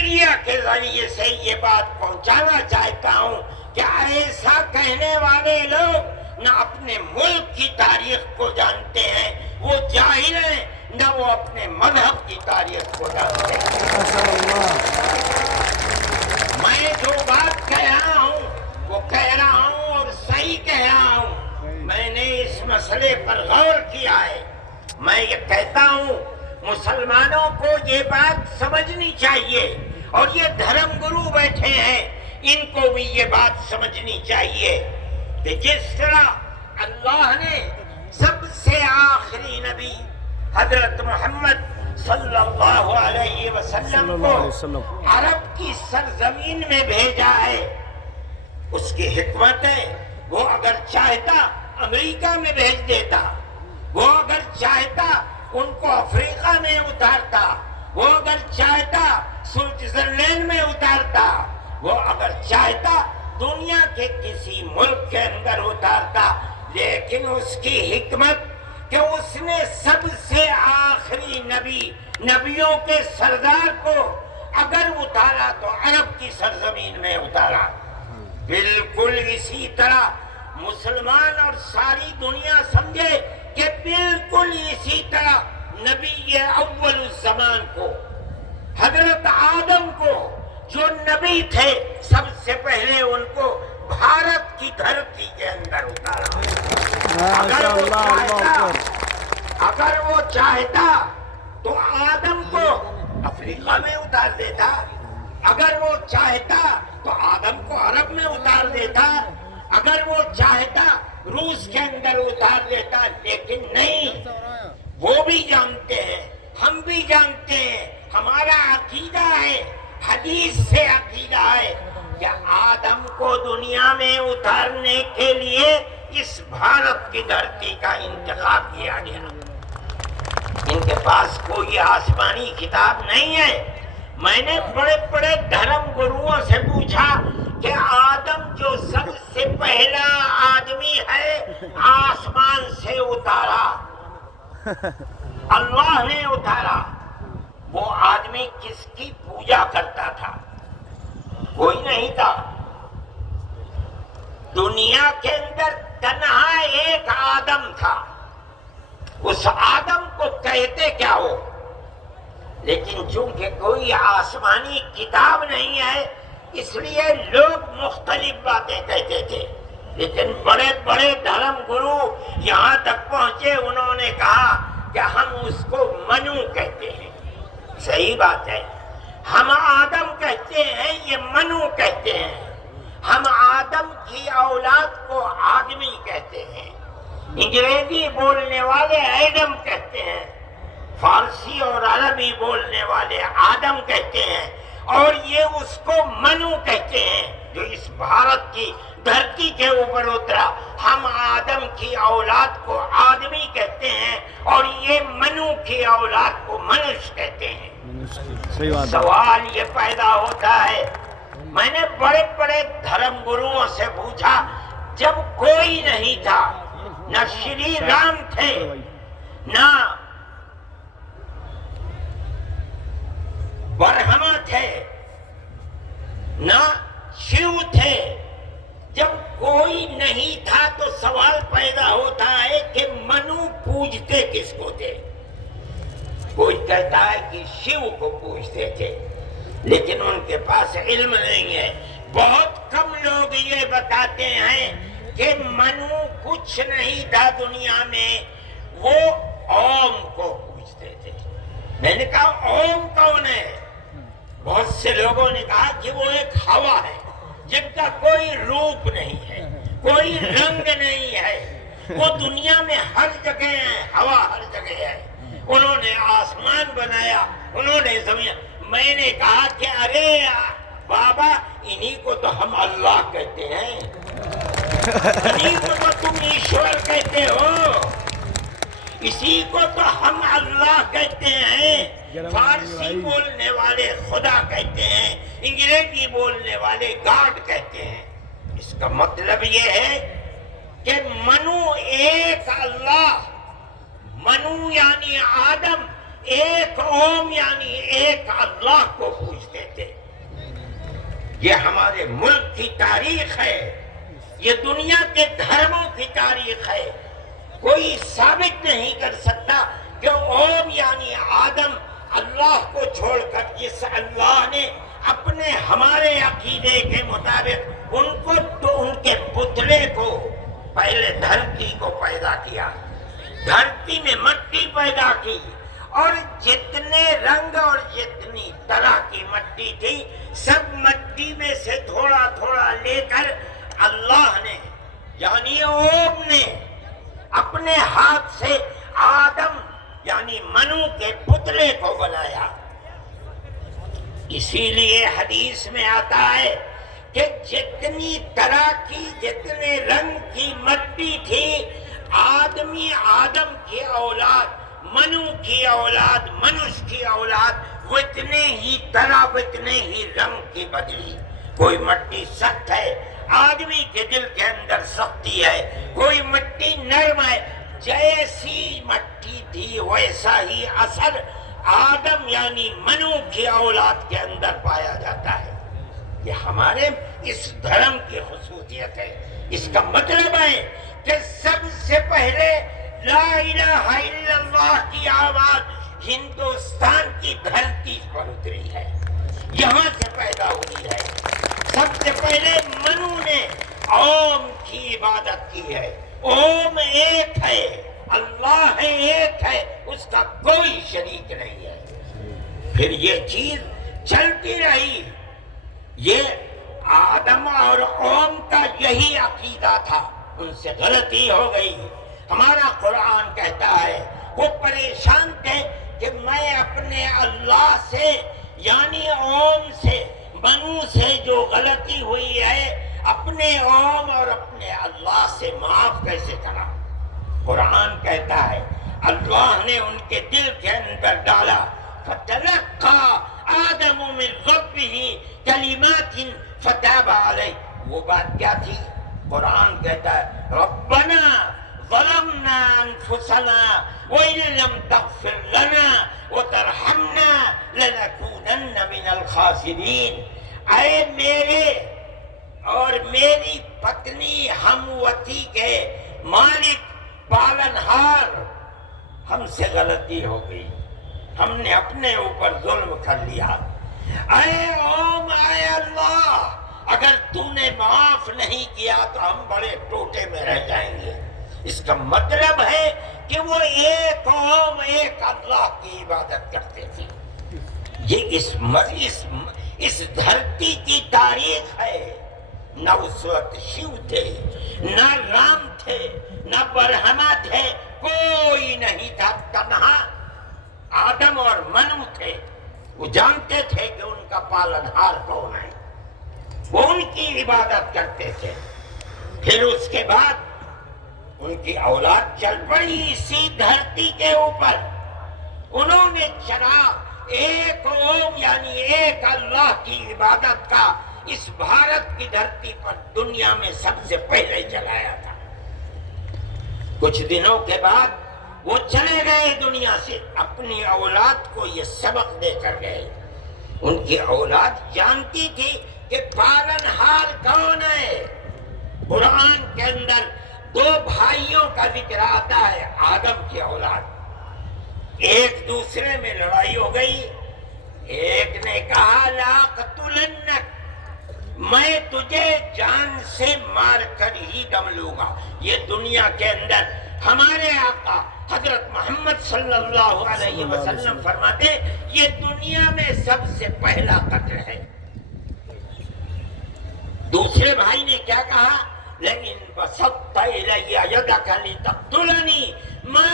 Media کے ذریعے سے یہ بات پہنچانا چاہتا ہوں کہ ایسا کہنے والے لوگ نہ اپنے ملک کی تاریخ کو جانتے ہیں، وہ جاہل ہیں، نہ وہ اپنے مذہب کی تاریخ کو جانتے ہیں۔ میں جو بات کہہ رہا ہوں وہ کہہ رہا ہوں اور صحیح کہہ رہا ہوں۔ میں نے اس مسئلے پر غور کیا ہے۔ میں یہ کہتا ہوں مسلمانوں کو یہ بات سمجھنی چاہیے، اور یہ دھرم گرو بیٹھے ہیں ان کو بھی یہ بات سمجھنی چاہیے کہ جس طرح اللہ نے سب سے آخری نبی حضرت محمد صلی اللہ علیہ وسلم کو عرب کی سرزمین میں بھیجا ہے، اس کی حکمت ہے۔ وہ اگر چاہتا امریکہ میں بھیج دیتا، وہ اگر چاہتا ان کو افریقہ میں اتارتا، وہ اگر چاہتا سوئٹزرلینڈ میں اتارتا، وہ اگر چاہتا دنیا کے کسی ملک کے اندر اتارتا، لیکن اس کی حکمت کہ اس نے سب سے آخری نبی، نبیوں کے سردار کو اگر اتارا تو عرب کی سرزمین میں اتارا۔ بالکل اسی طرح مسلمان اور ساری دنیا سمجھے کہ بالکل اسی طرح نبی اول الزمان کو، حضرت آدم کو جو نبی تھے، سب سے پہلے ان کو بھارت کی دھرتی کے اندر اتارا۔ اگر وہ چاہتا تو آدم کو افریقہ میں اتار دیتا، اگر وہ چاہتا تو آدم کو عرب میں اتار دیتا، اگر وہ چاہتا روس کے اندر اتار دیتا، لیکن نہیں۔ وہ بھی جانتے ہیں، ہم بھی جانتے ہیں، ہمارا عقیدہ ہے، حدیث سے عقیدہ ہے کہ آدم کو دنیا میں اتارنے کے لیے اس بھارت کی دھرتی کا انتخاب کیا گیا۔ ان کے پاس کوئی آسمانی کتاب نہیں ہے۔ میں نے بڑے بڑے دھرم گروؤں سے پوچھا کہ آدم جو سب سے پہلا آدمی ہے آسمان سے اتارا، اللہ نے اتارا، وہ آدمی کس کی پوجا کرتا تھا؟ کوئی نہیں تھا۔ دنیا کے اندر تنہا ایک آدم تھا۔ اس آدم کو کہتے کیا ہو؟ لیکن چونکہ کوئی آسمانی کتاب نہیں ہے اس لیے لوگ مختلف باتیں کہتے تھے، لیکن بڑے بڑے دھرم گرو یہاں تک پہنچے، انہوں نے کہا کہ ہم اس کو منو کہتے ہیں۔ صحیح بات ہے، ہم آدم کہتے ہیں، یہ منو کہتے ہیں۔ ہم آدم کی اولاد کو آدمی کہتے ہیں، انگریزی بولنے والے ایڈم کہتے ہیں، فارسی اور عربی بولنے والے آدم کہتے ہیں، اور یہ اس کو منو کہتے ہیں جو اس بھارت کی دھرتی کے اوپر اترا۔ ہم آدم کی اولاد کو آدمی کہتے ہیں اور یہ منو کی اولاد کو منش کہتے ہیں۔ سوال یہ پیدا ہوتا ہے، میں نے بڑے بڑے دھرم گروؤں سے پوچھا، جب کوئی نہیں تھا، نہ شری رام تھے، نہ برہما تھے، نہ شیو تھے، جب کوئی نہیں تھا تو سوال پیدا ہوتا ہے کہ منو پوجتے کس کو تھے؟ کوئی کہتا ہے کہ شیو کو پوجتے تھے، لیکن ان کے پاس علم نہیں ہے۔ بہت کم لوگ یہ بتاتے ہیں کہ منو کچھ نہیں تھا دنیا میں، وہ اوم کو پوجتے تھے۔ میں نے کہا اوم کون ہے؟ بہت سے لوگوں نے کہا کہ وہ ایک ہوا ہے جن کا کوئی روپ نہیں ہے، کوئی رنگ نہیں ہے، وہ دنیا میں ہر جگہ ہے، ہوا ہر جگہ ہے۔ انہوں نے آسمان بنایا، انہوں نے زمین۔ میں نے کہا کہ ارے بابا، انہی کو تو ہم اللہ کہتے ہیں، انہی کو تو تم ایشور کہتے ہو، اسی کو تو ہم اللہ کہتے ہیں۔ فارسی بولنے والے خدا کہتے ہیں، انگریزی بولنے والے گاڈ کہتے ہیں۔ اس کا مطلب یہ ہے کہ منو ایک اللہ، منو یعنی آدم، ایک اوم یعنی ایک اللہ کو پوجتے تھے۔ یہ ہمارے ملک کی تاریخ ہے، یہ دنیا کے دھرموں کی تاریخ ہے۔ کوئی ثابت نہیں کر سکتا کہ اوم یعنی آدم اللہ کو چھوڑ کر جس اللہ نے اپنے ہمارے عقیدے کے مطابق ان کو تو ان کے پتلے کو پہلے دھرتی کو پیدا کیا، دھرتی میں مٹی پیدا کی، اور جتنے رنگ اور جتنی طرح کی مٹی تھی سب مٹی میں سے تھوڑا تھوڑا لے کر اللہ نے یعنی اوم نے اپنے ہاتھ سے آدم یعنی منو کے پتلے کو بنایا۔ اسی لیے حدیث میں آتا ہے کہ جتنی طرح کی جتنے رنگ کی مٹی تھی آدم کی اولاد، منو کی اولاد، منش کی اولاد اتنے ہی طرح اتنے ہی رنگ کی بدلی۔ کوئی مٹی سخت ہے، آدمی کے دل کے اندر سختی ہے، کوئی مٹی نرم ہے، جیسی مٹی تھی ویسا ہی اثر آدم یعنی منو کی اولاد کے اندر پایا جاتا ہے۔ یہ ہمارے اس دھرم کی خصوصیت ہے۔ اس کا مطلب ہے کہ سب سے پہلے لا الہ الا اللہ کی آواز ہندوستان کی دھرتی پر اتری ہے، یہاں سے پیدا ہوئی ہے۔ سب سے پہلے منو نے اوم کی عبادت کی ہے۔ اوم ایک ہے، اللہ ہے، ایک ہے، اس کا کوئی شریک نہیں ہے۔ پھر یہ چیز چلتی رہی۔ یہ آدم اور اوم کا یہی عقیدہ تھا، ان سے غلطی ہو گئی۔ ہمارا قرآن کہتا ہے وہ پریشان تھے کہ میں اپنے اللہ سے یعنی اوم سے منو سے جو غلطی ہوئی ہے اپنے اوم اور اپنے اللہ سے معاف کیسے کرا۔ قرآن کہتا ہے اللہ نے ان کے دل کے اندر ڈالا، فَتَلَقَّى آدَمُ مِن رَبِّهِ كَلِمَاتٍ فَتَابَ عَلَيْهِ۔ وہ بات کیا تھی؟ قرآن کہتا ہے رَبَّنَا ظَلَمْنَا أَنفُسَنَا وَإِن لَّمْ تَغْفِرْ لَنَا وَتَرْحَمْنَا لَنَكُونَنَّ مِنَ الْخَاسِرِينَ۔ اے میرے اور میری پتنی ہموتی کے مالک پالنہار، ہم سے غلطی ہو گئی، ہم نے اپنے اوپر ظلم کر لیا۔ اے اوم، اے اللہ، اگر تو نے معاف نہیں کیا تو ہم بڑے ٹوٹے میں رہ جائیں گے۔ اس کا مطلب ہے کہ وہ ایک اوم ایک اللہ کی عبادت کرتے تھے۔ یہ اس دھرتی کی تاریخ ہے۔ نہ اس وقت شیو تھے، نہ رام تھے، نہ برہما تھے، کوئی نہیں تھا، تنہا آدم اور منو تھے۔ وہ جانتے تھے کہ ان کا پالنہار کون ہے، وہ ان کی عبادت کرتے تھے۔ پھر اس کے بعد ان کی اولاد چل پڑی اسی دھرتی کے اوپر، انہوں نے چراغ ایک اوم یعنی ایک اللہ کی عبادت کا اس بھارت کی دھرتی پر دنیا میں سب سے پہلے جلایا تھا۔ کچھ دنوں کے بعد وہ چلے گئے دنیا سے، اپنی اولاد کو یہ سبق دے کر گئے۔ ان کی اولاد جانتی تھی کہ پالنہار کون ہے۔ قرآن کے اندر دو بھائیوں کا ذکر آتا ہے، آدم کی اولاد، ایک دوسرے میں لڑائی ہو گئی۔ ایک نے کہا لاقتلنک، میں تجھے جان سے مار کر ہی دم لوں گا۔ یہ دنیا کے اندر ہمارے آقا حضرت محمد صلی اللہ علیہ وسلم فرماتے یہ دنیا میں سب سے پہلا قتل ہے۔ دوسرے بھائی نے کیا کہا؟ لیکن بسطت الی یدک لتقتلنی ما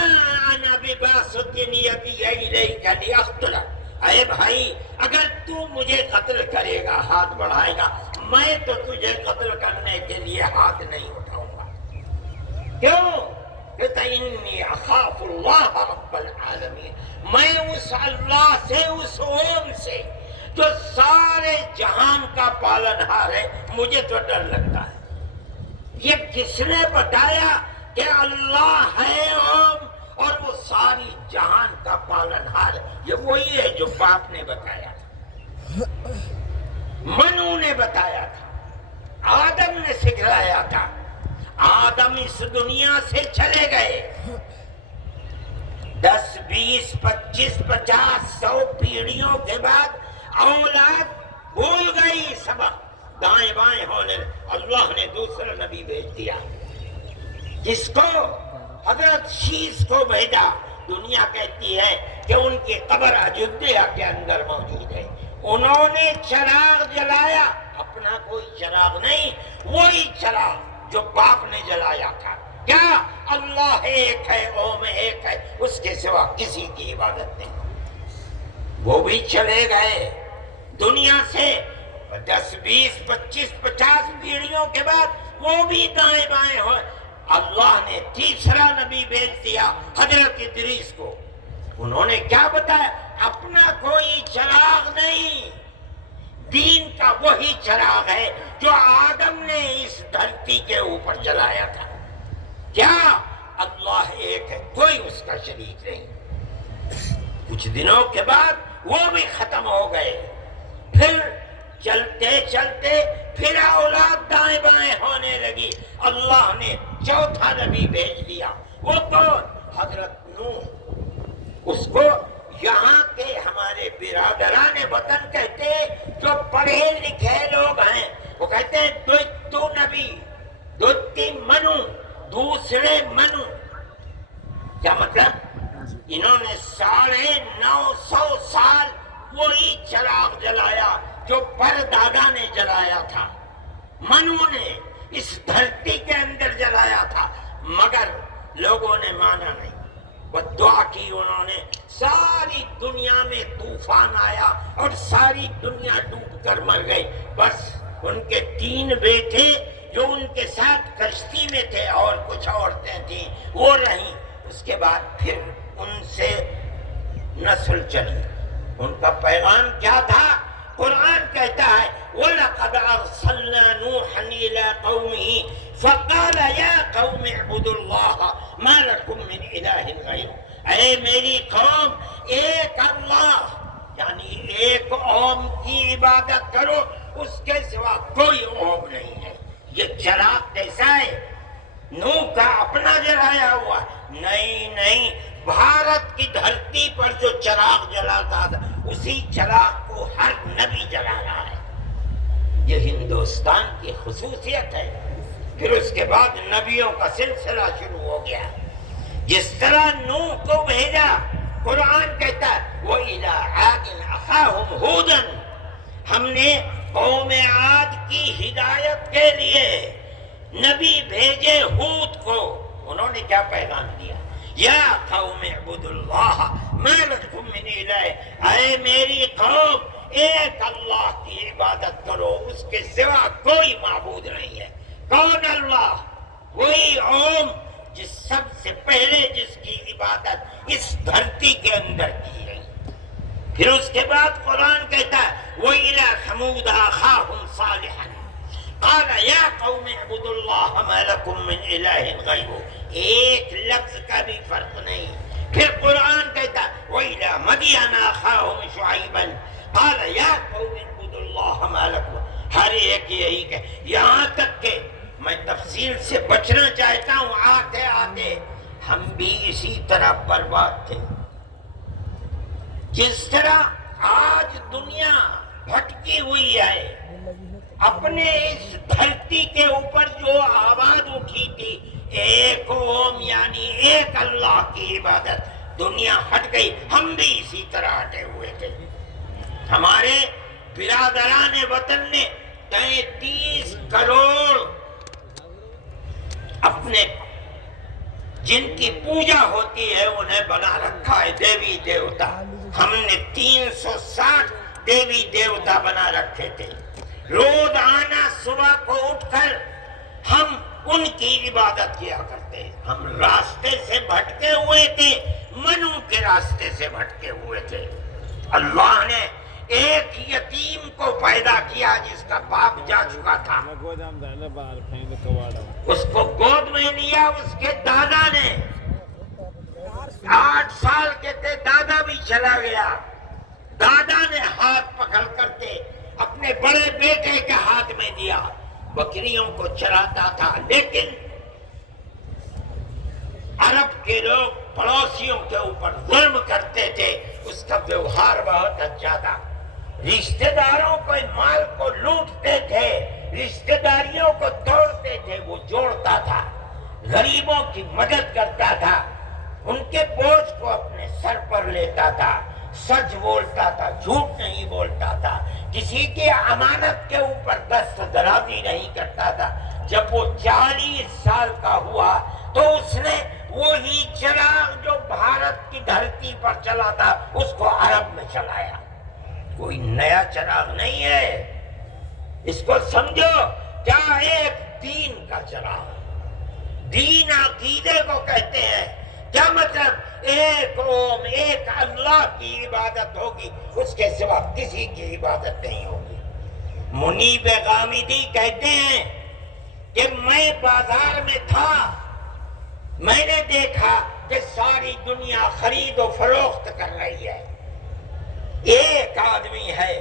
انا بباسط یدی الیک لاقتلک۔ اے بھائی، اگر تو مجھے قتل کرے گا، ہاتھ بڑھائے گا، میں تو تجھے قتل کرنے کے لیے ہاتھ نہیں اٹھاؤں گا۔ کیوں؟ کہتا انی اخاف اللہ رب العالمین، میں اس اللہ سے، اس اوم سے جو سارے جہان کا پالنہار ہے، مجھے تو ڈر لگتا ہے۔ یہ کس نے بتایا کہ اللہ ہے اوم اور وہ ساری جہان کا پالنہار ہے؟ یہ وہی ہے جو باپ نے بتایا تھا، منو نے بتایا تھا، آدم نے سکھلایا تھا۔ آدم اس دنیا سے چلے گئے، 10 20 25 50 100 پیڑھیوں کے بعد اولاد بھول گئی سبق، دائیں بائیں ہونے، اللہ نے دوسرا نبی بھیج دیا، جس کو حضرت شیس کو بھیجا۔ دنیا کہتی ہے کہ ان کی قبر اجودھیا کے اندر موجود ہے۔ انہوں نے چراغ جلایا، اپنا کوئی چراغ نہیں، وہی چراغ جو باپ نے جلایا تھا۔ کیا؟ اللہ ایک ہے، اوم ایک ہے، اس کے سوا کسی کی عبادت نہیں۔ وہ بھی چلے گئے دنیا سے، 10 20 25 50 پیڑھیوں کے بعد وہ بھی دائیں بائیں ہوئے۔ اللہ نے تیسرا نبی بھیج دیا، حضرت ادریس کو۔ انہوں نے کیا بتایا؟ اپنا کوئی چراغ نہیں، دین کا وہی چراغ ہے جو آدم نے اس دھرتی کے اوپر جلایا تھا۔ کیا؟ اللہ ایک ہے، کوئی اس کا شریک نہیں۔ کچھ دنوں کے بعد وہ بھی ختم ہو گئے، پھر چلتے چلتے پھر اولاد دائیں بائیں ہونے لگی۔ اللہ نے چوتھا نبی بھیج دیا، وہ تو حضرت نوح۔ اس کو یہاں کے ہمارے برادران وطن کہتے، جو پڑھے لکھے لوگ ہیں، وہ کہتے ہیں دو نبی، دوتی منو، دوسرے منو۔ کیا مطلب؟ انہوں نے 950 سال وہی چراغ جلایا جو پردادا نے جلایا تھا، منو نے اس دھرتی کے اندر جلایا تھا، مگر لوگوں نے مانا نہیں۔ دعا کی انہوں نے، ساری دنیا میں طوفان آیا اور ساری دنیا ڈوب کر مر گئی۔ بس ان کے 3 بیٹے جو ان کے ساتھ کشتی میں تھے اور کچھ عورتیں تھیں وہ رہیں۔ اس کے بعد پھر ان سے نسل چلی۔ ان کا پیغام کیا تھا؟ قرآن کہتا ہے وَلَقَدْ أَرْسَلْنَا نُوحًا إِلَىٰ قَوْمِهِ فَقَالَ يَا قَوْمِ اعْبُدُوا اللَّهَ مَا لَكُم مِّنْ إِلَٰهٍ غَيْرُهُ۔ اے میری قوم، ایک اللہ یعنی ایک اوم کی عبادت کرو، اس کے سوا کوئی اوم نہیں ہے۔ یہ چراغ کیسا ہے؟ نوح کا اپنا جلایا ہوا؟ نہیں، بھارت کی دھرتی پر جو چراغ جلاتا تھا اسی چراغ کو ہر نبی جلا رہا ہے۔ یہ ہندوستان کی خصوصیت ہے۔ پھر اس کے بعد نبیوں کا سلسلہ شروع ہو گیا۔ جس طرح نوح کو بھیجا، قرآن کہتا ہے وَإِلَىٰ عَادٍ أَخَاهُمْ هُودًا، ہم نے قوم عاد کی ہدایت کے لیے نبی بھیجے ہود کو۔ انہوں نے کیا پیغام دیا؟ یا قوم اعبدوا اللہ ما لکم من الہ، اے میری قوم ایک اللہ کی عبادت کرو، اس کے سوا کوئی معبود نہیں ہے۔ کون اللہ؟ وہی اوم جس سب سے پہلے جس کی عبادت اس دھرتی کے اندر کی گئی۔ پھر اس کے بعد قرآن کہتا ہے وَإِلَىٰ ثَمُودَ أَخَاهُمْ صَالِحًا قَالَ يَا قَوْمِ اعْبُدُوا اللَّهَ مَا لَكُم مِّنْ إِلَٰهٍ غَيْرُهُ، ایک لفظ کا بھی فرق نہیں۔ پھر قرآن کہتا ہے وَإِلَىٰ مَدْيَنَ أَخَاهُمْ شُعَيْبًا قَالَ يَا قَوْمِ اعْبُدُوا اللَّهَ مَا لَكُم، ہر ایک یہی کہ یہاں تک کہ میں تفصیل سے بچنا چاہتا ہوں، آتے آتے ہم بھی اسی طرح برباد تھے۔ جس طرح آج دنیا بھٹکی ہوئی ہے، اپنے اس دھرتی کے اوپر جو آواز اٹھی تھی ایک اوم یعنی ایک اللہ کی عبادت، دنیا ہٹ گئی، ہم بھی اسی طرح ہٹے ہوئے تھے۔ ہمارے برادران وطن نے 33 کروڑ اپنے جن کی پوجا ہوتی ہے انہیں بنا رکھا ہے دیوی دیوتا۔ ہم نے 360 دیوی دیوتا بنا رکھے تھے۔ روز آنا صبح کو اٹھ کر ہم ان کی عبادت کیا کرتے ہیں۔ ہم راستے سے بھٹکے ہوئے تھے، منو کے راستے سے بھٹکے ہوئے تھے۔ اللہ نے ایک یتیم کو پیدا کیا جس کا باپ جا چکا تھا، اس کو گود میں لیا اس کے دادا نے۔ 8 سال کے تھے، دادا بھی چلا گیا۔ دادا نے ہاتھ پکڑ کر کے اپنے بڑے بیٹے کے ہاتھ میں دیا، بکریوں کو چراتا تھا، لیکن عرب کے لوگ پڑوسیوں کے اوپر ظلم کرتے تھے، اس کا ویوہار بہت اچھا تھا، رشتہ داروں کو مال کو لوٹتے تھے، رشتہ داریوں کو توڑتے تھے، وہ جوڑتا تھا، غریبوں کی مدد کرتا تھا، ان کے بوجھ کو اپنے سر پر لیتا تھا، سچ بولتا تھا، جھوٹ نہیں بولتا تھا، کسی کی امانت کے اوپر دست درازی نہیں کرتا تھا۔ جب وہ 40 سال کا ہوا تو اس نے وہی چراغ جو بھارت کی دھرتی پر چلا تھا اس کو عرب میں چلایا، کوئی نیا چراغ نہیں ہے، اس کو سمجھو، کیا ایک دین کا چراغ، دین عقیدے کو کہتے ہیں، کیا مطلب ایک اوم، ایک اللہ کی عبادت ہوگی، اس کے سوا کسی کی عبادت نہیں ہوگی۔ منیب غامدی کہتے ہیں کہ میں بازار میں تھا، میں نے دیکھا کہ ساری دنیا خرید و فروخت کر رہی ہے، ایک آدمی ہے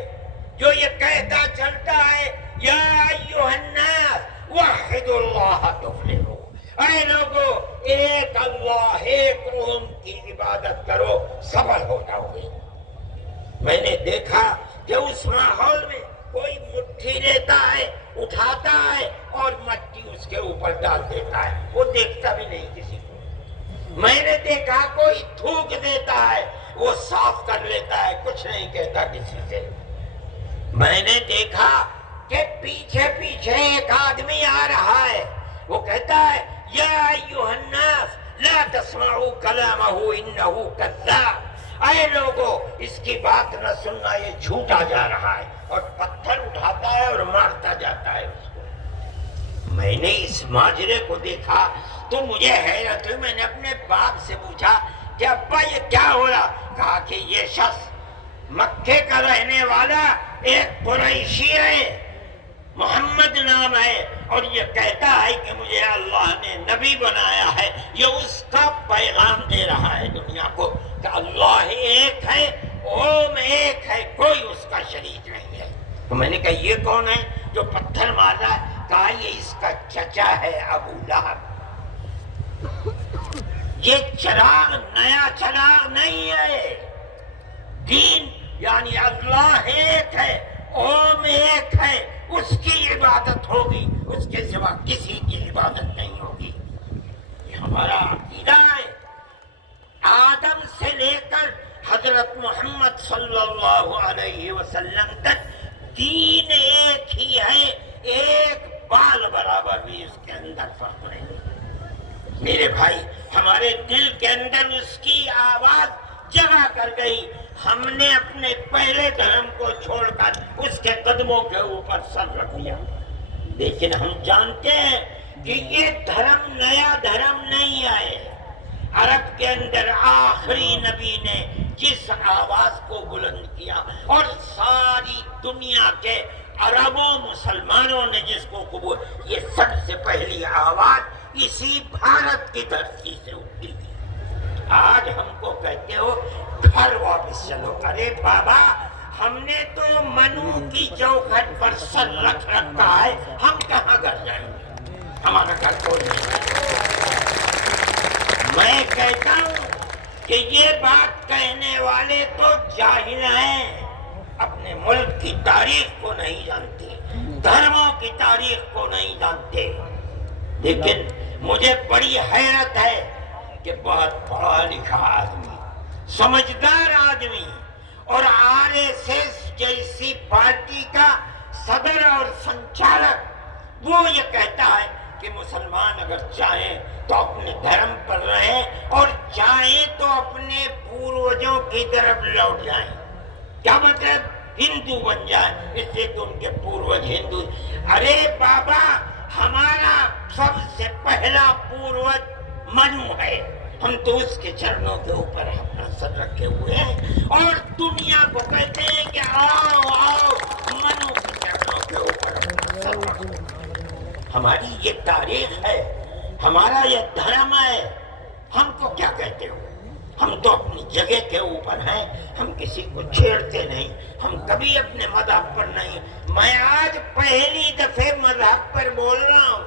جو یہ کہتا چلتا ہے یا ایھا الناس وحدوا اللہ تفلحوا، اے لوگو ایک اللہ، ایک اوم کی عبادت کرو، سفل ہو جاؤ گے۔ میں نے دیکھا کہ اس ماحول میں کوئی مٹھی لیتا ہے، اٹھاتا ہے اور مٹی اس کے اوپر ڈال دیتا ہے، وہ دیکھتا بھی نہیں کسی کو۔ میں نے دیکھا کوئی تھوک دیتا ہے، وہ صاف کر لیتا ہے، کچھ نہیں کہتا کسی سے۔ میں نے دیکھا کہ پیچھے پیچھے ایک آدمی آ رہا ہے، وہ کہتا ہے یا ایھا الناس لا تسمعوا کلامہ انہ کذاب، اے لوگو اس کی بات نہ سننا، یہ جھوٹا جا رہا ہے، اور پتھر اٹھاتا ہے اور مارتا جاتا ہے اس کو۔ میں نے اس ماجرے کو دیکھا تو مجھے حیرت ہوئی، میں نے اپنے باپ سے پوچھا کہ ابا یہ کیا ہو رہا؟ کہا کہ یہ شخص مکے کا رہنے والا ایک قریشی ہے، محمد نام ہے، اور یہ کہتا ہے کہ مجھے اللہ نے نبی بنایا ہے، یہ اس کا پیغام دے رہا ہے دنیا کو کہ اللہ ایک ہے، اوم ایک ہے، کوئی اس کا شریک نہیں ہے۔ تو میں نے کہا یہ کون ہے جو پتھر مار رہا ہے؟ کہا یہ اس کا چچا ہے ابو لہب۔ یہ چراغ نیا چراغ نہیں ہے، دین یعنی اللہ ایک ہے، اوم ایک ہے، اس کی عبادت ہوگی، اس کے سوا کسی کی عبادت نہیں ہوگی۔ یہ ہمارا عقیدہ ہے، آدم سے لے کر حضرت محمد صلی اللہ علیہ وسلم تک دین ایک ہی ہے، ایک بال برابر بھی اس کے اندر فرق نہیں۔ میرے بھائی، ہمارے دل کے اندر اس کی آواز جگہ کر گئی، ہم نے اپنے پہلے دھرم کو چھوڑ کر اس کے قدموں کے اوپر سر رکھ دیا، لیکن ہم جانتے ہیں کہ یہ دھرم نیا دھرم نہیں آئے۔ عرب کے اندر آخری نبی نے جس آواز کو بلند کیا اور ساری دنیا کے عربوں مسلمانوں نے جس کو قبول، یہ سب سے پہلی آواز اسی بھارت کی دھرتی سے اٹھی تھی۔ آج ہم کو کہتے ہو گھر واپس چلو، ارے بابا ہم نے تو منو کی چوکھٹ پر سر رکھ رکھا ہے، ہم کہاں گھر جائیں گے؟ ہمارا گھر کوئی نہیں۔ میں کہتا ہوں کہ یہ بات کہنے والے تو جاہل ہیں، اپنے ملک کی تاریخ کو نہیں جانتے، دھرموں کی تاریخ کو نہیں جانتے۔ لیکن مجھے بڑی حیرت ہے کہ بہت پڑھا لکھا آدمی، سمجھدار آدمی، اور RSS جیسی پارٹی کا صدر اور سنچالک، وہ یہ کہتا ہے کہ مسلمان اگر چاہیں تو اپنے دھرم پر رہیں اور چاہیں تو اپنے پوروجوں کی طرف لوٹ جائیں۔ کیا مطلب؟ ہندو بن جائیں، اس لیے کہ ان کے پوروج ہندو۔ ارے بابا ہمارا سب سے پہلا پوروج منو ہے، ہم تو اس کے چرنوں کے اوپر اپنا سر رکھے ہوئے ہیں، اور دنیا کو کہتے ہیں کہ آؤ آؤ منو کے چرنوں کے اوپر اپنا سر رکھو۔ ہماری یہ تاریخ ہے، ہمارا یہ دھرم ہے، ہم کو کیا کہتے ہو؟ ہم تو اپنی جگہ کے اوپر ہیں، ہم کسی کو چھیڑتے نہیں، ہم کبھی اپنے مذہب پر نہیں میں آج پہلی دفعہ مذہب پر بول رہا ہوں،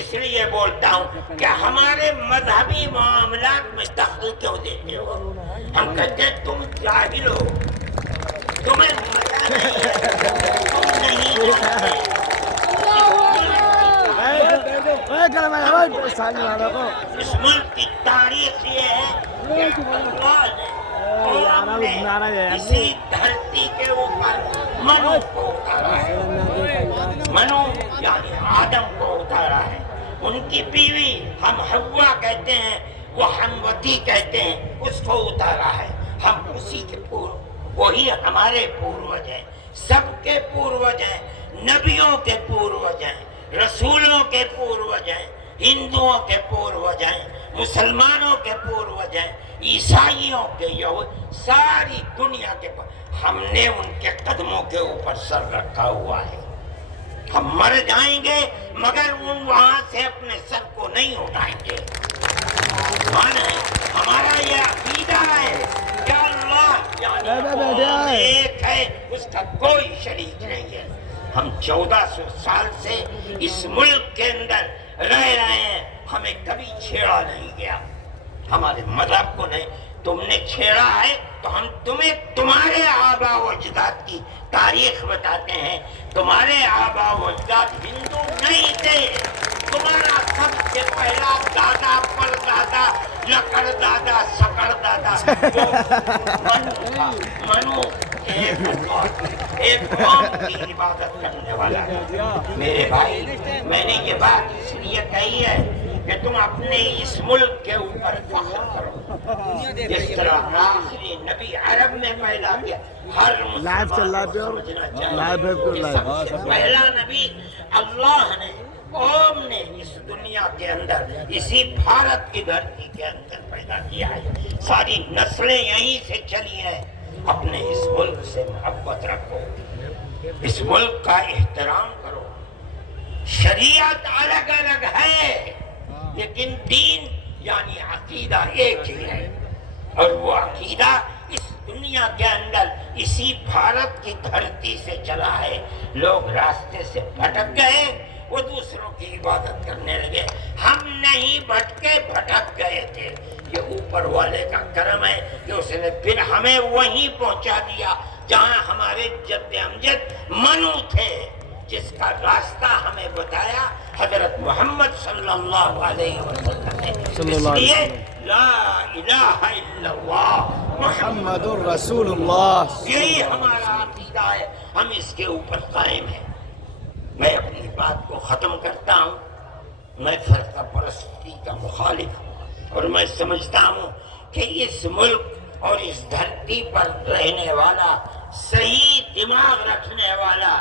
اس لیے بولتا ہوں کہ ہمارے مذہبی معاملات میں دخل کیوں دیتے ہو؟ ہم کہتے ہیں تم جاہل ہو، تمہیں پتہ نہیں ہے، تم نہیں جانتے۔ اس ملک کی تاریخ یہ ہے کہ اللہ نے اسی دھرتی کے اوپر منو کو اتارا ہے، منو یعنی آدم کو اتارا ہے، ان کی بیوی ہم حوا کہتے ہیں، وہ ہموتی کہتے ہیں، اس کو اتارا ہے۔ ہم اسی کے وہی ہمارے پوروج ہیں، سب کے پوروج ہیں، نبیوں کے پوروج ہیں، رسولوں کے پوروج ہیں، ہندوؤں کے پوروج ہیں، مسلمانوں کے پوروج ہیں، عیسائیوں کے، ساری دنیا کے ہم نے ان کے قدموں کے اوپر سر رکھا ہوا ہے۔ ہم مر جائیں گے مگر وہاں سے اپنے سر کو نہیں اٹھائیں گے۔ ہمارا یہ عقیدہ ہے کہ اللہ ایک ہے، اس کا کوئی شریک نہیں ہے۔ ہم 1400 سال سے اس ملک کے اندر رہ رہے ہیں، ہمیں کبھی چھیڑا نہیں گیا، ہمارے مذہب کو نہیں۔ تم نے چھیڑا ہے تو ہم تمہیں تمہارے آبا و اجداد کی تاریخ بتاتے ہیں۔ تمہارے آبا و اجداد ہندو نہیں تھے، تمہارا سب سے پہلا دادا پر دادا لکڑ دادا سکڑ دادا منو تھا۔ منو ایک قوم کی عبادت کرنے والا ہے۔ میرے بھائی، میں نے یہ بات اس لیے کہی ہے کہ تم اپنے اس ملک کے اوپر فخر کرو، جس طرح آخری نبی عرب میں پیدا کیا۔ ہر مسلمان کو سمجھنا چاہیے کہ سب سے پہلا نبی اللہ نے، قوم نے اس دنیا کے اندر، اسی بھارت کی دھرتی کے اندر پیدا کیا ہے۔ ساری نسلیں یہیں سے چلی ہیں۔ اپنے اس ملک سے محبت رکھو، اس ملک کا احترام کرو۔ شریعت الگ الگ ہے لیکن دین یعنی عقیدہ ایک ہی ہے، اور وہ عقیدہ اس دنیا کے اندر اسی بھارت کی دھرتی سے چلا ہے۔ لوگ راستے سے بھٹک گئے، وہ دوسروں کی عبادت کرنے لگے، ہم نہیں بھٹکے، بھٹک گئے تھے۔ یہ اوپر والے کا کرم ہے کہ اس نے پھر ہمیں وہیں پہنچا دیا جہاں ہمارے جد امجد منو تھے، جس کا راستہ ہمیں بتایا حضرت محمد صلی اللہ علیہ وسلم نے۔ اس لیے لا الہ الا اللہ محمد رسول اللہ، یہی ہمارا عقیدہ ہے، ہم اس کے اوپر قائم ہیں۔ میں اپنی بات کو ختم کرتا ہوں۔ میں فرقہ پرستی کا مخالف ہوں، اور میں سمجھتا ہوں کہ اس ملک اور اس دھرتی پر رہنے والا، صحیح دماغ رکھنے والا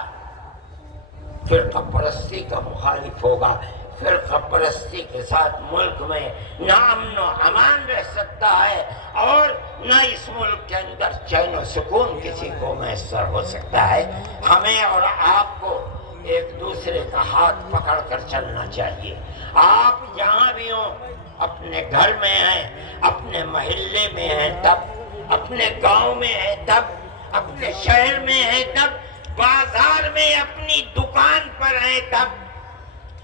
فرقہ پرستی کا مخالف ہوگا۔ فرقہ پرستی کے ساتھ ملک میں نہ امن و امان رہ سکتا ہے، اور نہ اس ملک کے اندر چین و سکون کسی کو میسر ہو سکتا ہے۔ ہمیں اور آپ کو ایک دوسرے کا ہاتھ پکڑ کر چلنا چاہیے۔ آپ جہاں بھی ہوں، اپنے گھر میں ہیں، اپنے محلے میں ہیں تب، اپنے گاؤں میں ہیں تب، اپنے شہر میں ہیں تب، بازار میں اپنی دکان پر ہیں تب،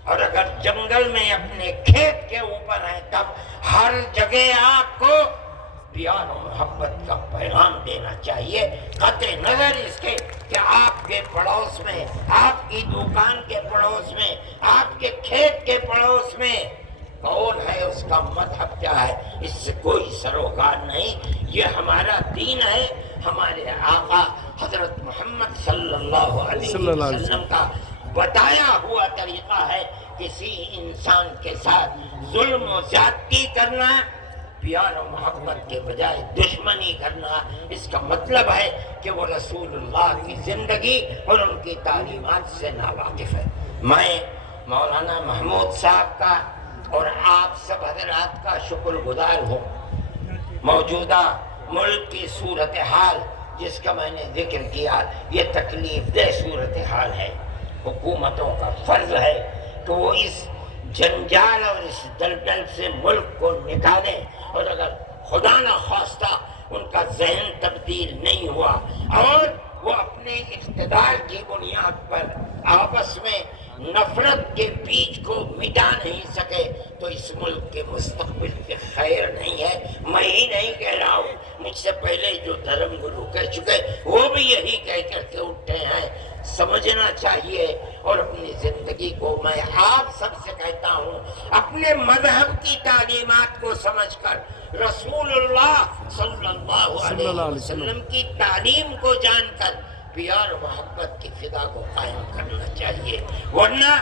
اور اگر جنگل میں اپنے کھیت کے اوپر ہیں تب، ہر جگہ آپ کو پیار و محبت کا پیغام دینا چاہیے، قطع نظر اس کے کہ آپ کے پڑوس میں، آپ کی دکان کے پڑوس میں، آپ کے کھیت کے پڑوس میں کون ہے، اس کا مذہب کیا ہے، اس سے کوئی سروکار نہیں۔ یہ ہمارا دین ہے، ہمارے آقا حضرت محمد صلی اللہ علیہ وسلم کا بتایا ہوا طریقہ ہے۔ کسی انسان کے ساتھ ظلم و زیادتی کرنا، پیار و محبت کے بجائے دشمنی کرنا، اس کا مطلب ہے کہ وہ رسول اللہ کی زندگی اور ان کی تعلیمات سے ناواقف ہے۔ میں مولانا محمود صاحب کا اور آپ سب حضرات کا شکر گزار ہوں۔ موجودہ ملک کی صورتحال جس کا میں نے ذکر کیا، یہ تکلیف دہ صورتحال ہے۔ حکومتوں کا فرض ہے کہ وہ اس جنجال اور اس دلدل سے ملک کو نکالیں، اور اگر خدا نہ خواستہ ان کا ذہن تبدیل نہیں ہوا اور وہ اپنے اقتدار کی بنیاد پر آپس میں نفرت کے بیج کو مٹا نہیں سکے تو اس ملک کے مستقبل کے خیر نہیں ہے. میں ہی نہیں کہہ رہا ہوں، مجھ سے پہلے جو دھرم گرو کہہ چکے وہ بھی یہی کہہ کر کے اٹھے ہیں. سمجھنا چاہیے اور اپنی زندگی کو میں آپ سب سے کہتا ہوں اپنے مذہب کی تعلیمات کو سمجھ کر، رسول اللہ صلی اللہ علیہ وسلم کی تعلیم کو جان کر پیار و محبت کی فضا کو قائم کرنا چاہیے، ورنہ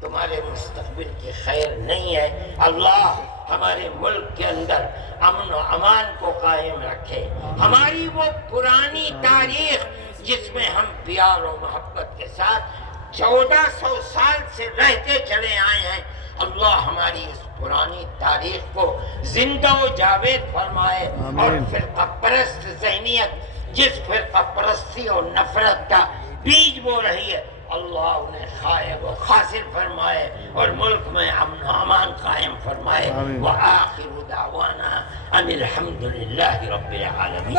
تمہارے مستقبل کی خیر نہیں ہے. اللہ ہمارے ملک کے اندر امن و امان کو قائم رکھے. ہماری وہ پرانی تاریخ جس میں ہم پیار و محبت کے ساتھ 1400 سال سے رہتے چلے آئے ہیں، اللہ ہماری اس پرانی تاریخ کو زندہ و جاوید فرمائے. اور فرقہ پرست ذہنیت جس فرقہ پرستی اور نفرت کا بیج بو رہی ہے، اللہ انہیں خائب و خاسر فرمائے اور ملک میں امن و امان قائم فرمائے. وآخر دعوانا ان الحمد للہ رب العالمین.